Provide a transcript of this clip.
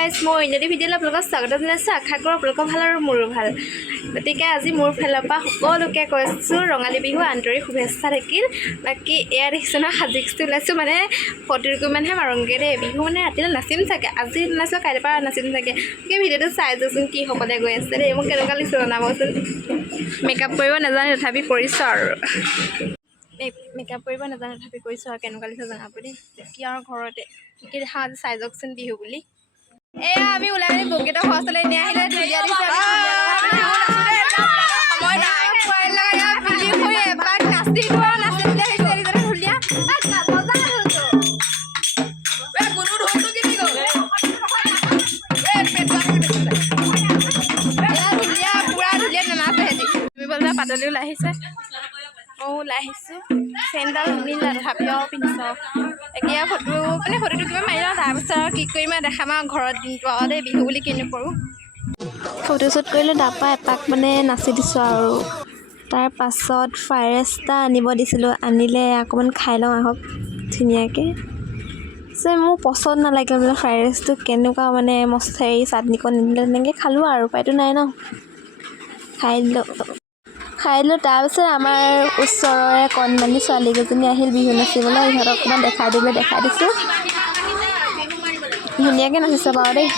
Guys মই ইনদি ভিডিঅ'লৈ আপোনালোকক স্বাগতম জনাইছোঁ। আশা কৰোঁ আপোনালোকৰ ভাল আৰু মোৰো ভাল। গতিকে আজি মোৰ ফালৰ পৰা সকলোকে কৈছোঁ ৰঙালী বিহু আন্তৰিক শুভেচ্ছা থাকিল। বাকী এয়া দেখিছোঁ নহয় সাজি কাচি ওলাইছোঁ, মানে ফটোকমানহে মাৰোঁগৈ দেই। বিহু মানে ৰাতিলৈ নাচিম চাগে, আজি নাচিছোঁ কাইলৈৰ পৰা নাচিম চাগে। গতিকে ভিডিঅ'টো চাই যাওঁচোন কি সকলোৱে গৈ আছে দেই। মোক কেনেকুৱা লাগিছে জনাবচোন। মেকআপ কৰিব নাজানো তথাপি কৰিছোঁ আৰু মেকআপ কৰিব নাজানো তথাপি কৰিছোঁ আৰু কেনেকুৱা লাগিছে জনাব দেই। কি আৰু ঘৰতে কি দেখা আজি চাই যাওকচোন বিহু বুলি। এয়া আমি ওলাই আনি বৌকেইটা খৰচলৈ এনে আহিলে ধুনীয়া দিছে। পাতলি ওলাই আহিছে, ময়ো ওলাই আহিছোঁ। চেইনডাল নিমিলা তথাপিও পিন্ধিছোঁ। এতিয়া ফটোটো কিবা মাৰি লওঁ, তাৰপিছত আৰু কি কৰিম আৰু দেখাম আৰু ঘৰত দিনটো আৰু দেই বিহু বুলি কিনো কৰোঁ। ফটোশ্বুট কৰিলোঁ, তাৰপৰা এপাক মানে নাচি দিছোঁ আৰু তাৰ পাছত ফ্ৰাইড ৰাইচ এটা আনিব দিছিলোঁ, আনিলে অকণমান খাই লওঁ আহক ধুনীয়াকৈ। মোৰ পচন্দ নালাগিলে মানে ফ্ৰাইড ৰাইচটো কেনেকুৱা মানে হেৰি চাটনিকণ নিদিলে তেনেকৈ খালোঁ আৰু উপায়টো নাই ন, খাই দিলোঁ। তাৰপিছত আমাৰ ওচৰৰে কণমানি ছোৱালীকেইজনী আহিল বিহু নাচিবলৈ, ইহঁতক অকণমান দেখাই দিছোঁ। ধুনীয়াকৈ নাচিছে বাৰু দেই।